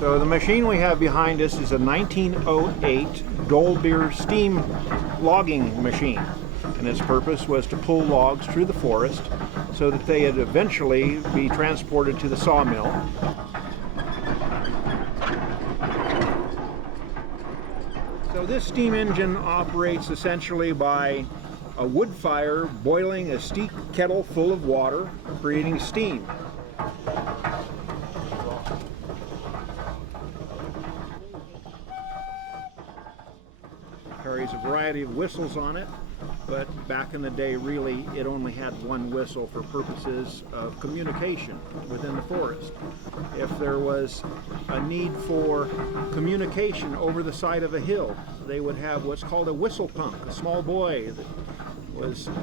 So the machine we have behind us is a 1908 Dolbeer steam logging machine, and its purpose was to pull logs through the forest so that they would eventually be transported to the sawmill. So this steam engine operates essentially by a wood fire boiling a steep kettle full of water, creating steam. Carries a variety of whistles on it, but back in the day really it only had one whistle for purposes of communication within the forest. If there was a need for communication over the side of a hill, they would have what's called a whistle punk, a small boy that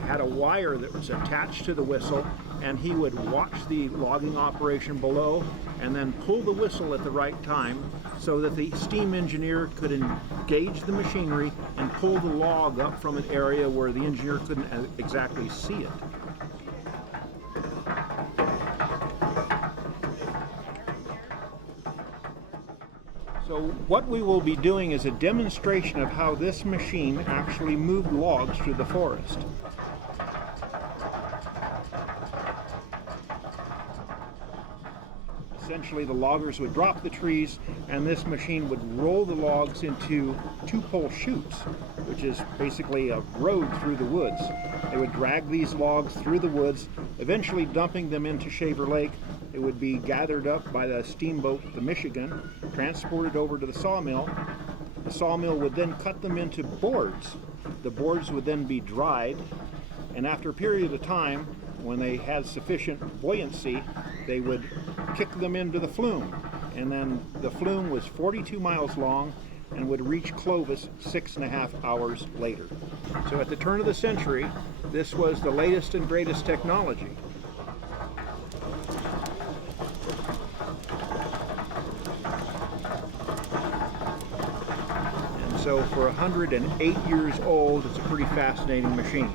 had a wire that was attached to the whistle, and he would watch the logging operation below and then pull the whistle at the right time so that the steam engineer could engage the machinery and pull the log up from an area where the engineer couldn't exactly see it. So what we will be doing is a demonstration of how this machine actually moved logs through the forest. Essentially, the loggers would drop the trees, and this machine would roll the logs into two-pole chutes, which is basically a road through the woods. They would drag these logs through the woods, eventually dumping them into Shaver Lake. It would be gathered up by the steamboat, the Michigan, transported over to the sawmill. The sawmill would then cut them into boards. The boards would then be dried, and after a period of time, when they had sufficient buoyancy, they would kick them into the flume. And then the flume was 42 miles long and would reach Clovis 6.5 hours later. So at the turn of the century, this was the latest and greatest technology. And so for 108 years old, it's a pretty fascinating machine.